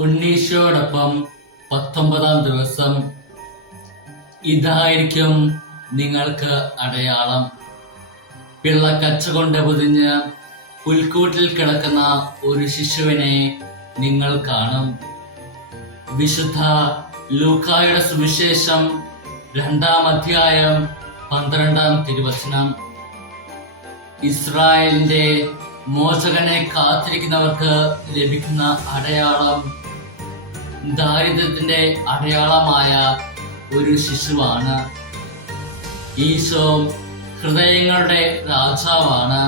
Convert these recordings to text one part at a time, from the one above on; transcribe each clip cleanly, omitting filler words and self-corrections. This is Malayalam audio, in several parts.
ഉണ്ണീശോടൊപ്പം 19-ാം ദിവസം. ഇതായിരിക്കും നിങ്ങൾക്ക് അടയാളം. പിള്ളക്കച്ച കൊണ്ട് പൊതിഞ്ഞ് പുൽക്കൂട്ടിൽ കിടക്കുന്ന ഒരു ശിശുവിനെ നിങ്ങൾ കാണും. വിശുദ്ധ ലൂക്കായുടെ സുവിശേഷം 2-ാം അധ്യായം 12-ാം തിരുവചനം. ഇസ്രായേലിന്റെ മോചകനെ കാത്തിരിക്കുന്നവർക്ക് ലഭിക്കുന്ന അടയാളം ദാരിദ്ര്യത്തിന്റെ അടയാളമായ ഒരു ശിശുവാണ്. ഈശോ ഹൃദയങ്ങളുടെ രാജാവാണ്.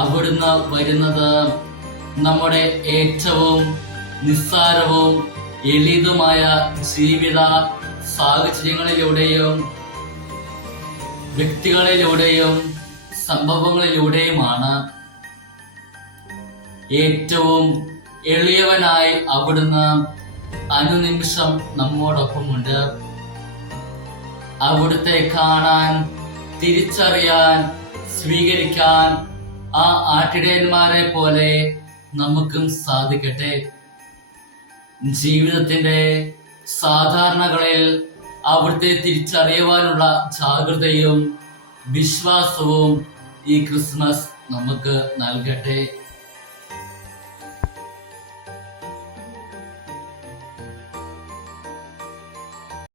അവിടുന്ന് വരുന്നത് നമ്മുടെ ഏറ്റവും നിസ്സാരവും എളിതുമായ ജീവിത സാഹചര്യങ്ങളിലൂടെയും വ്യക്തികളിലൂടെയും സംഭവങ്ങളിലൂടെയുമാണ്. ഏറ്റവും എളിയവനായി അവിടുന്ന് അനുനിമിഷം നമ്മോടൊപ്പമുണ്ട്. അവിടുത്തെ കാണാൻ, തിരിച്ചറിയാൻ, സ്വീകരിക്കാൻ ആ ആട്ടിടയന്മാരെ പോലെ നമുക്കും സാധിക്കട്ടെ. ജീവിതത്തിന്റെ സാധാരണകളിൽ അവിടുത്തെ തിരിച്ചറിയുവാനുള്ള ജാഗ്രതയും വിശ്വാസവും ഈ ക്രിസ്മസ് നമുക്ക് നൽകട്ടെ.